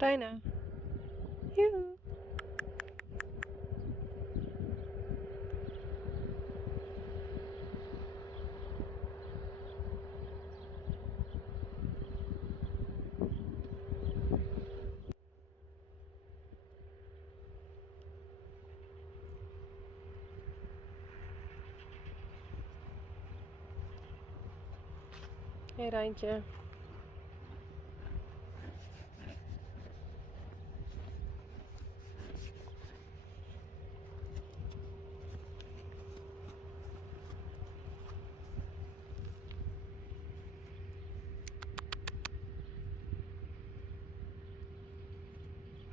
Bijna. Joehoe. Hey Rijntje.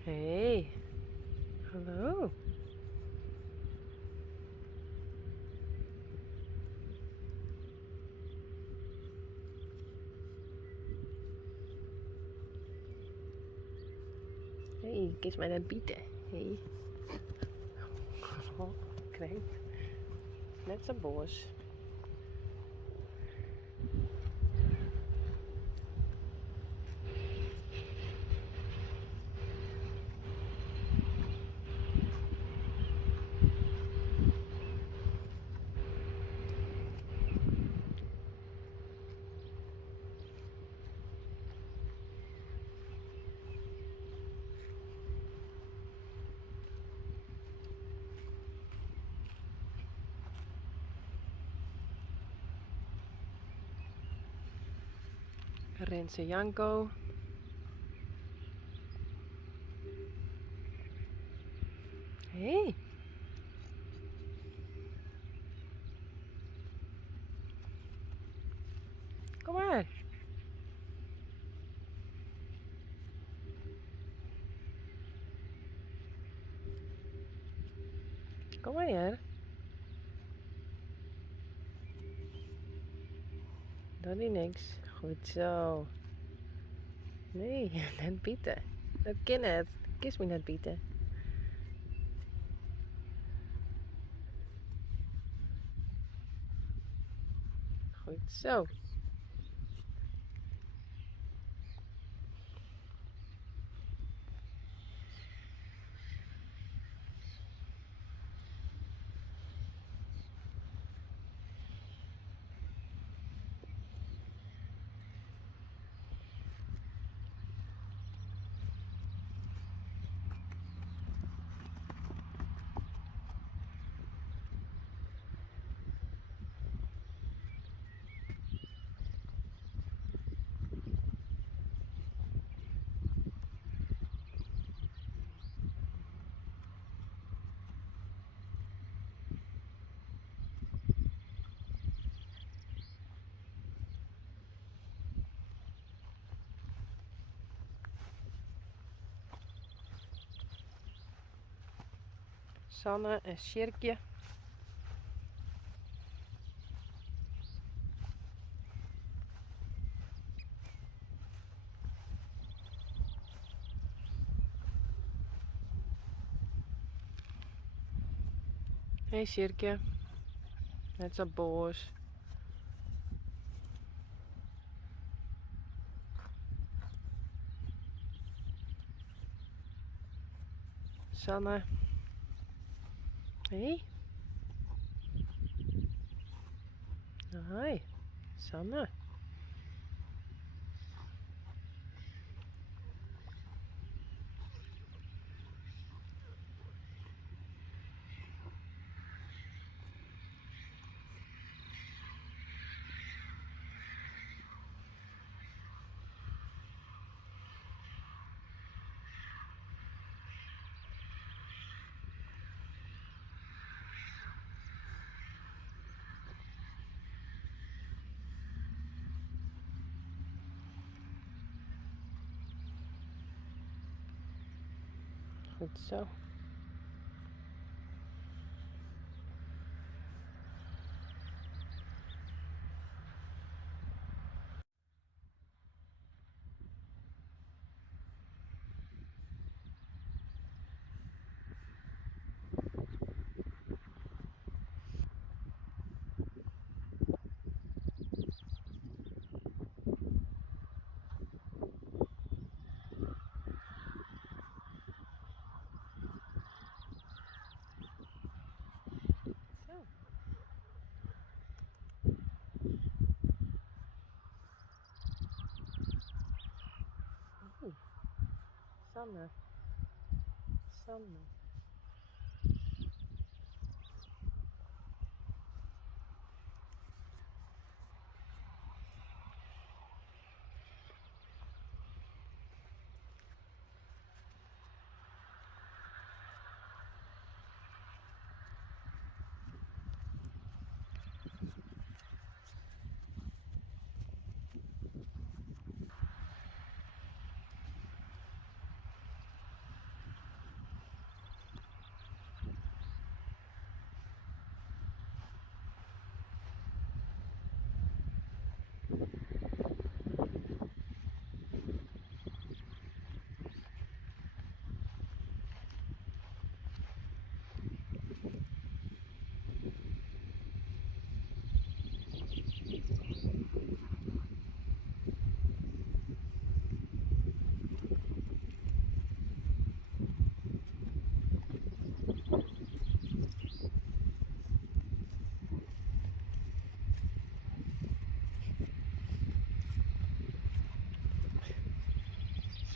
Hey. Hallo. Hey, kies mij net bieten. Hey. Oh, kijk. Net zo boos. Renze Janko. Hey. Kom maar. Kom maar hier. Doe niet niks. Goed zo. Nee, net bieten. Dat kan het. Kies me net bieten. Goed zo. Sanne en Sjerkje. Hey Sjerkje. Net zo boos. Sanne. Hey. Hoi. Sanne. Goed zo. Sanne. Sanne.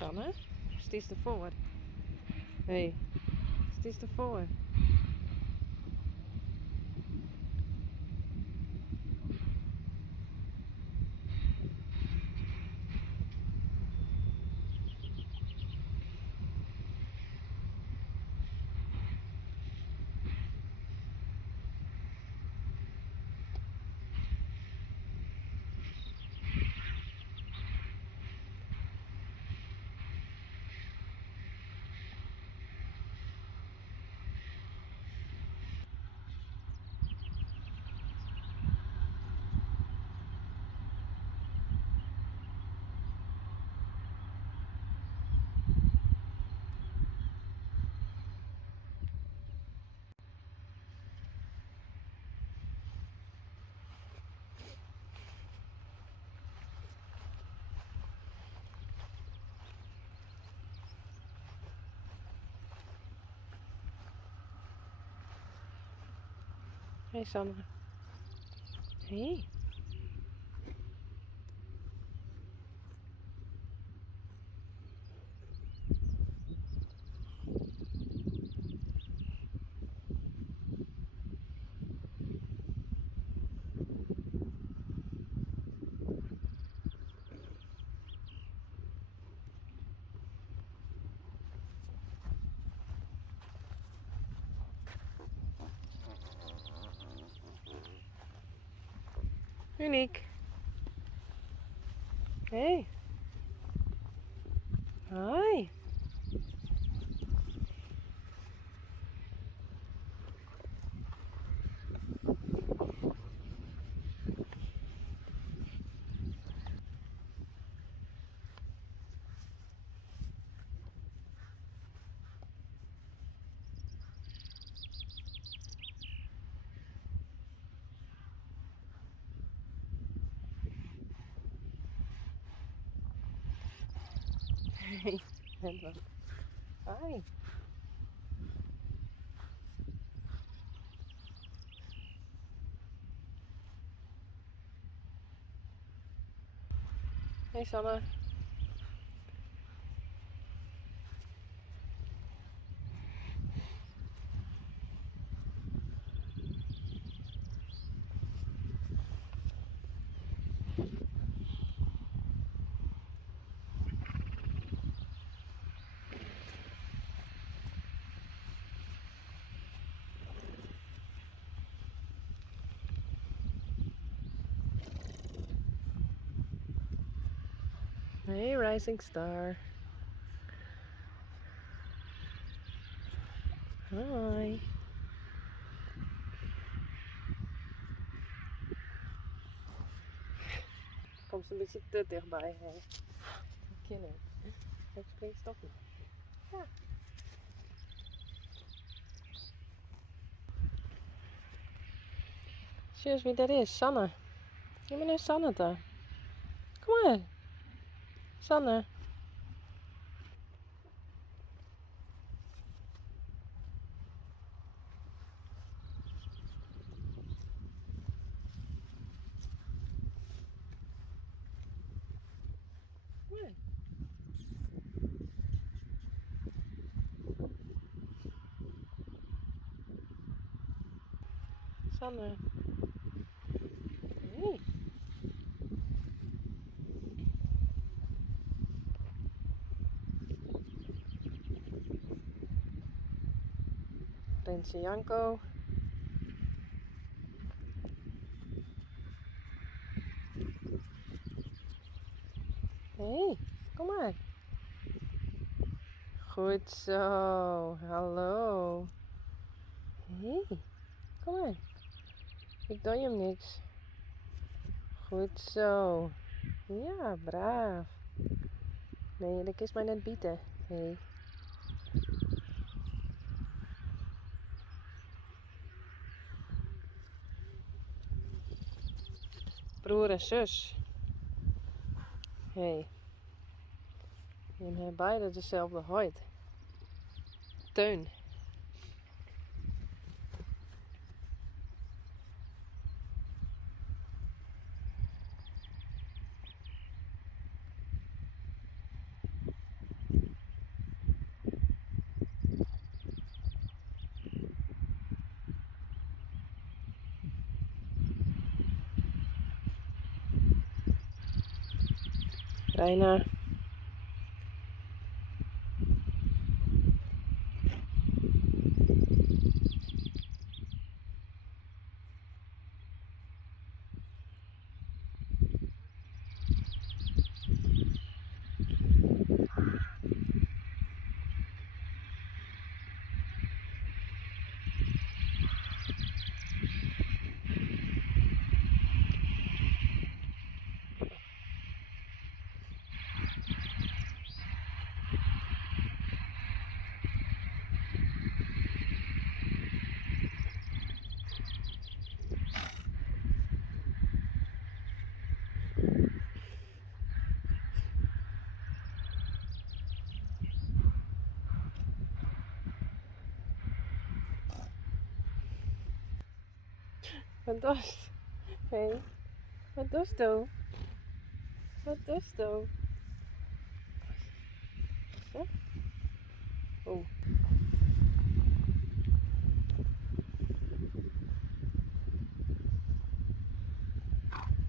Sanne, steeds ervoor. Hey, steeds ervoor. Hey, Sanne. Hey. Uniek. Hey. Hi. Hey. Hi. Hey, Sanne. Hey, rising star. Hi. Komt ze een beetje te dichtbij, hè? Kinderen. Even springen stoppen. Ja. Serieus wie dat is? Sanne. Je bent nu Sanne toch? Kom maar. Sanne. Kom maar. Sanne. Nee. Prinsje Janko. Hey, kom maar. Goed zo. Hallo. Hey, kom maar. Ik doe je hem niks. Goed zo. Ja, braaf. Nee, dat is mij net bieten. Hey. Broer en zus. Hey. En hebben beide dezelfde huid. Teun. Reina. Wat dost? Hey. Wat dost je? Wat dost je? Zo? Oh.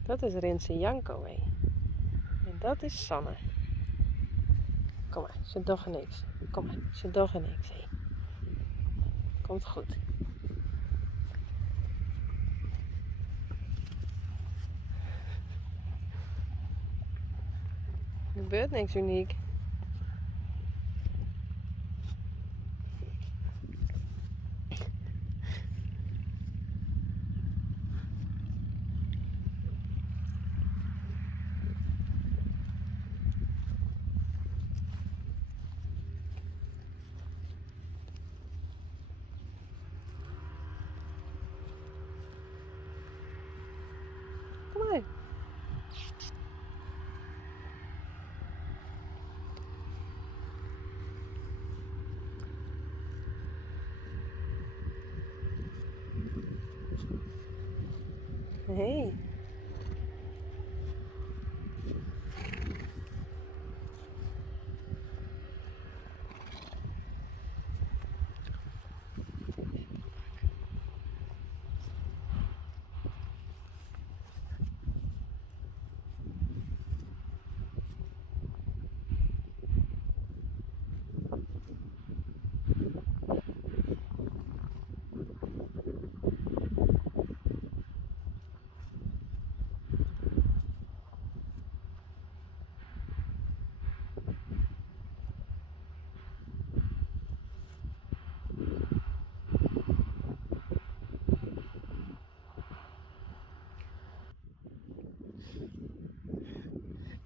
Dat is Rinse Janko, hé. En dat is Sanne. Kom maar, ze doggen niks. Kom maar, ze doggen niks, hé. Komt goed. Er gebeurt niks uniek. Kom maar. Hey.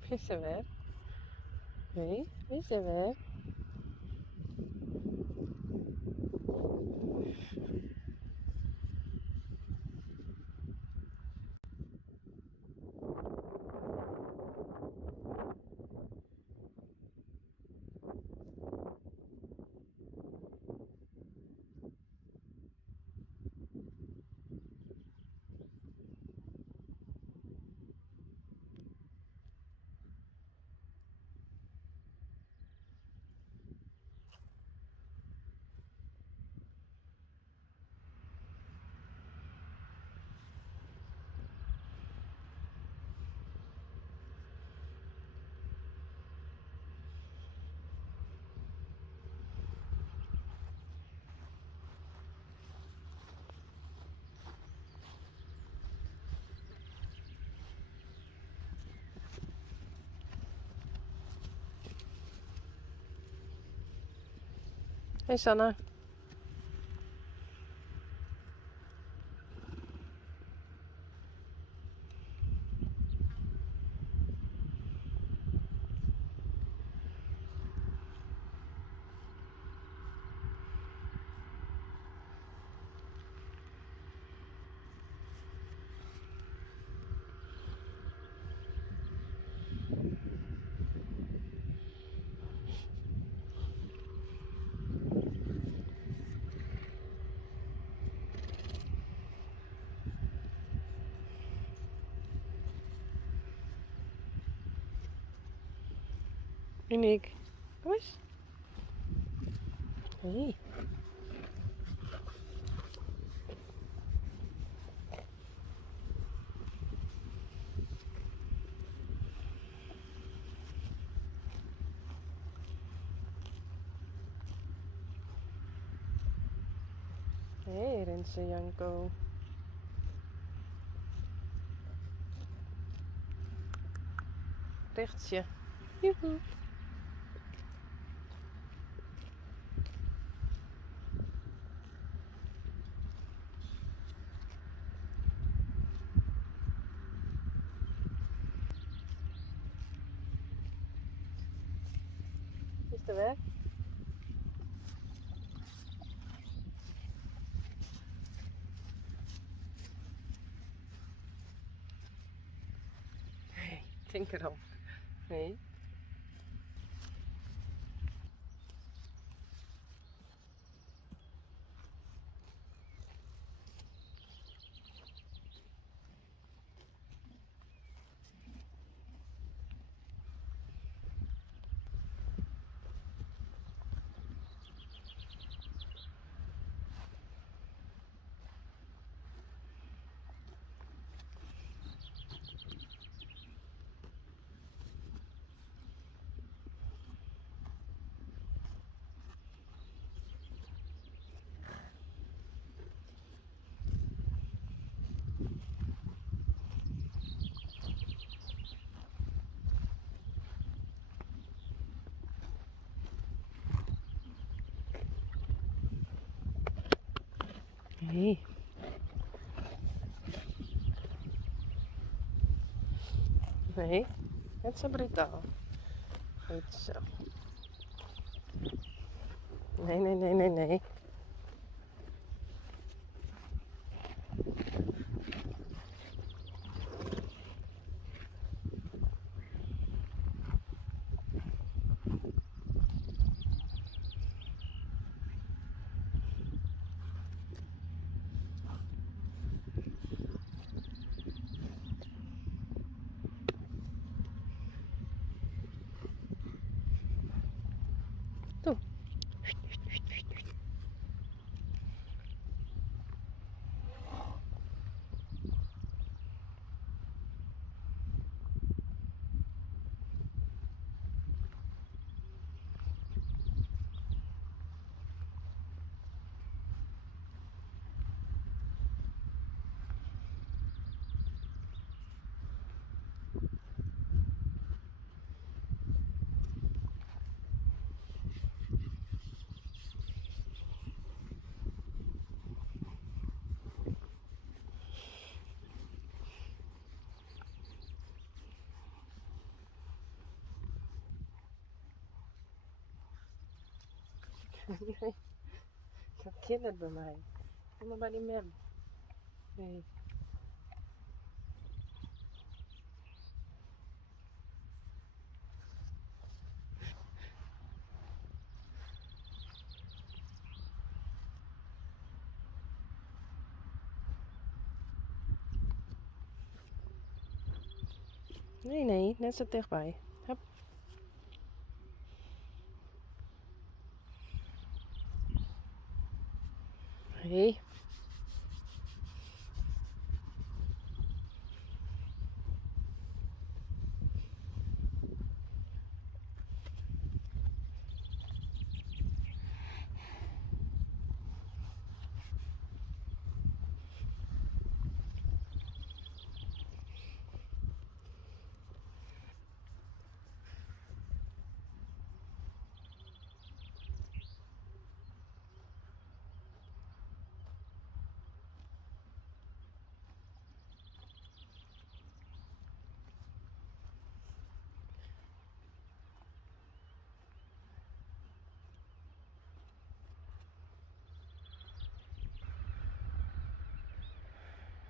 Is ze weg? Nee, is ze weg? Hey Sanne. Uniek. Kom eens. Hey. Hey Renze Janko. Rechtsje. Joehoe. Is er weg? Nee, denk erom. Nee. Nee. Nee. Het is brutaal. Goed zo. Nee, nee, nee, nee, nee. Toe. Nee. Dat kindert bij mij. Kom maar bij die mem. Nee. Nee, nee. Net zo dichtbij. Hup. Nee.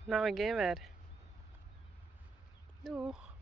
Nou, ik ga weer. Doeg.